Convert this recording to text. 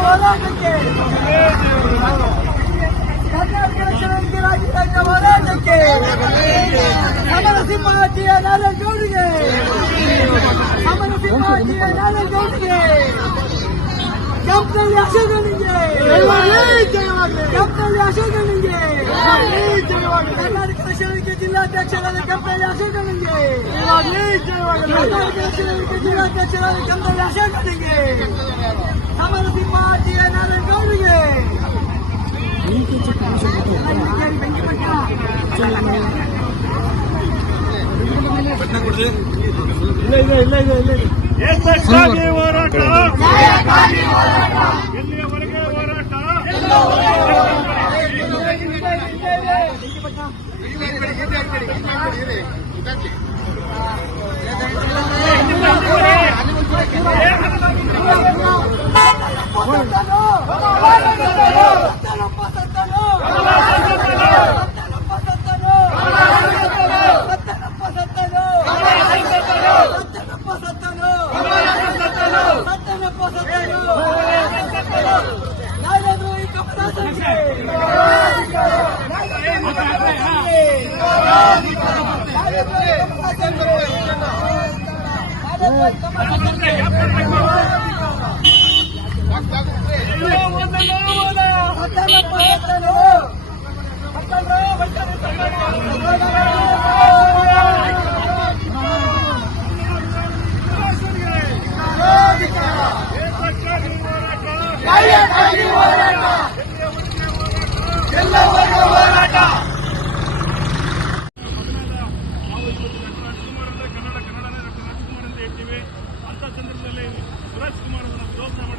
ಹೋರಾಟಕ್ಕೆ ಹೋರಾಟಕ್ಕೆ ಸಮರ ಸಿಂಹಾಜಿಯ ನಾರಾಯಣಗೌಡರಿಗೆ ಸಮರ ಸಿಂಹಾಜಿಯ ನಾರಾಯಣಗೌಡರಿಗೆ ಕ್ಯಾಪ್ಟನ್ ಅಶೋಕನಿಗೆ ಕ್ಯಾಪ್ಟನ್ ಅಶೋಕನಿಗೆ ಕರ್ನಾಟಕ ಜಿಲ್ಲಾಧ್ಯಕ್ಷರಾದ ಕ್ಯಾಪ್ಟನ್ ಅಶೋಕನಿಗೆ. ಕರ್ನಾಟಕ ರಕ್ಷಣಾ ಜಿಲ್ಲಾಧ್ಯಕ್ಷರಾದ ಕೆಂಪಲ್ಲಿ ಅಶೋಕನಿಗೆ ಸಮರಸಿಂಹಾಜಿಯ ನಾರಾಯಣಗೌಡಿಗೆ ಬೆಂಕಿ ಪಟ್ಟ ಎಷ್ಟಕ್ಕಾಗಿ ಹೋರಾಟ ಎಲ್ಲಿಯವರೆಗೆ ಹೋರಾಟ ಎಷ್ಟಕ್ಕಾಗಿ Fire! Fire! ಹೇಳ್ತೀವಿ ಅಂತ ಸಂದರ್ಭದಲ್ಲಿ ಸುರೇಶ್ ಕುಮಾರ್ ಅವರನ್ನು ವಿರೋಧ ಮಾಡಿ